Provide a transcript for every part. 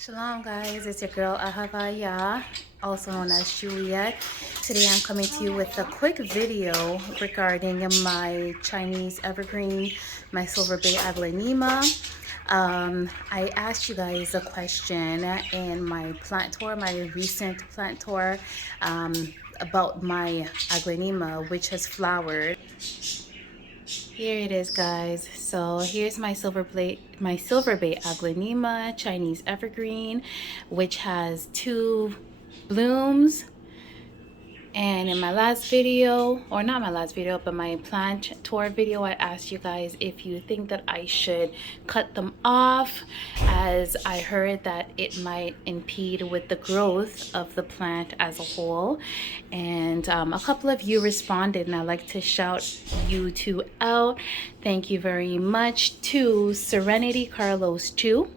Shalom guys, it's your girl Ahavaya, also known as Juliet. Today I'm coming to you with a quick video regarding my Chinese evergreen, my Silver Bay Aglaonema. I asked you guys a question in my plant tour, my recent plant tour, about my Aglaonema, which has flowered. Here it is, guys. So here's my Silver Bay Aglaonema Chinese evergreen, which has two blooms. And in my last video, or not my last video, but my plant tour video, I asked you guys if you think that I should cut them off, as I heard that it might impede with the growth of the plant as a whole. And a couple of you responded, and I'd like to shout you two out. Thank you very much to Serenity Carlos 2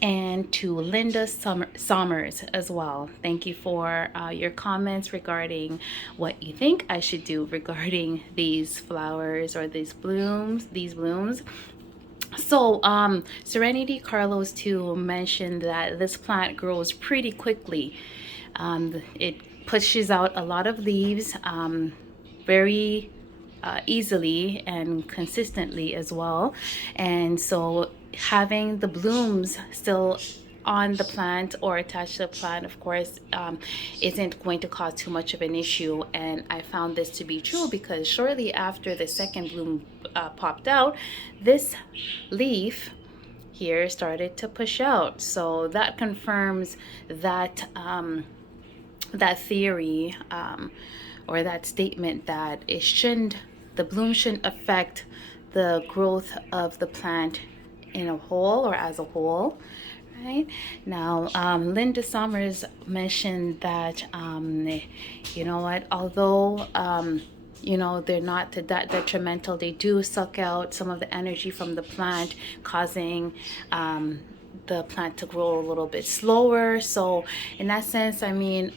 and to Linda Sommers as well. Thank you for your comments regarding what you think I should do regarding these flowers or these blooms. So Serenity Carlos 2 mentioned that this plant grows pretty quickly. It pushes out a lot of leaves very easily and consistently as well. And so having the blooms still on the plant or attached to the plant, of course, isn't going to cause too much of an issue. And I found this to be true because shortly after the second bloom popped out, this leaf here started to push out. So that confirms that that theory or that statement that the bloom shouldn't affect the growth of the plant in a whole or as a whole. Right now, Linda Sommers mentioned that you know what, although you know, they're not that detrimental, they do suck out some of the energy from the plant, causing the plant to grow a little bit slower. So in that sense, I mean,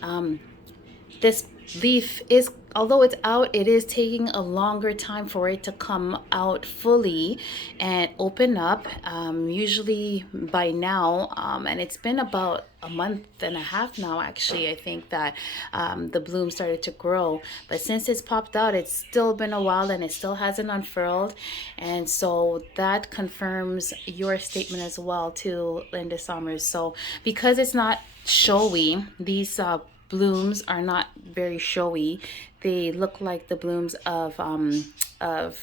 this leaf is, although it's out, it is taking a longer time for it to come out fully and open up, usually by now, and it's been about a month and a half now, actually. I think that the bloom started to grow, but since it's popped out, it's still been a while and it still hasn't unfurled. And so that confirms your statement as well to Linda Sommers. So because it's not showy, these blooms are not very showy. They look like the blooms of a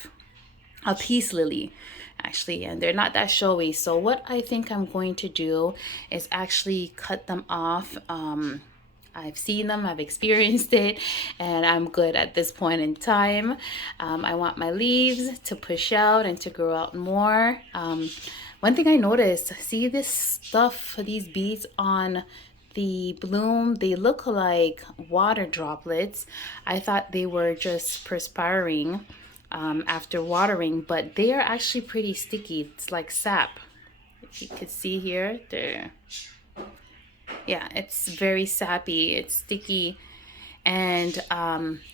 peace lily, actually, and they're not that showy. So what I think I'm going to do is actually cut them off. I've seen them, I've experienced it, and I'm good at this point in time. I want my leaves to push out and to grow out more. One thing I noticed, see this stuff, these beads on the bloom, they look like water droplets. I thought they were just perspiring after watering, but they are actually pretty sticky. It's like sap. If you could see here, there. Yeah, it's very sappy, it's sticky. And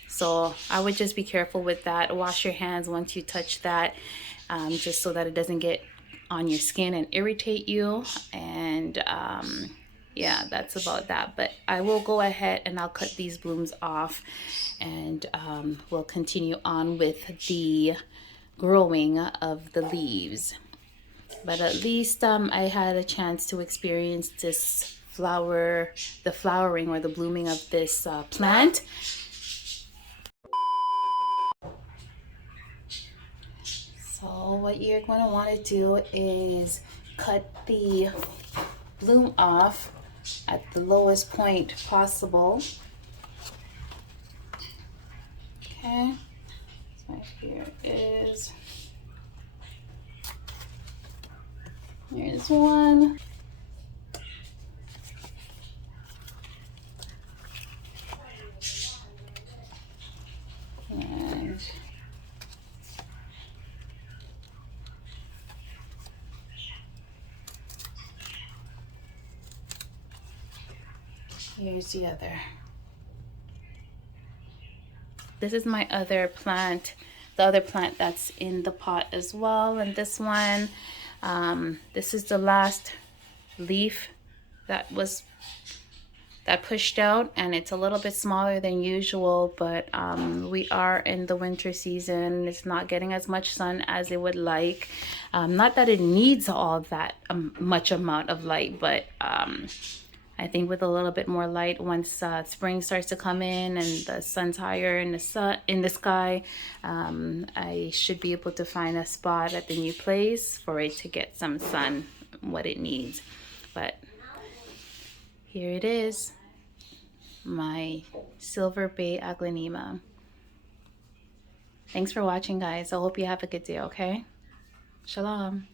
so I would just be careful with that. Wash your hands once you touch that, just so that it doesn't get on your skin and irritate you. And yeah, that's about that. But I will go ahead and I'll cut these blooms off, and we'll continue on with the growing of the leaves. But at least I had a chance to experience this the flowering or the blooming of this plant. So what you're going to want to do is cut the bloom off at the lowest point possible. Okay, so here's one. And here's the other. This is my other plant, the other plant that's in the pot as well. And this one, this is the last leaf that pushed out, and it's a little bit smaller than usual, but we are in the winter season. It's not getting as much sun as it would like. Not that it needs all that much amount of light, but I think with a little bit more light, once spring starts to come in and the sun's higher in the sky, I should be able to find a spot at the new place for it to get some sun, what it needs. But here it is, my Silver Bay Aglaonema. Thanks for watching, guys. I hope you have a good day, okay? Shalom.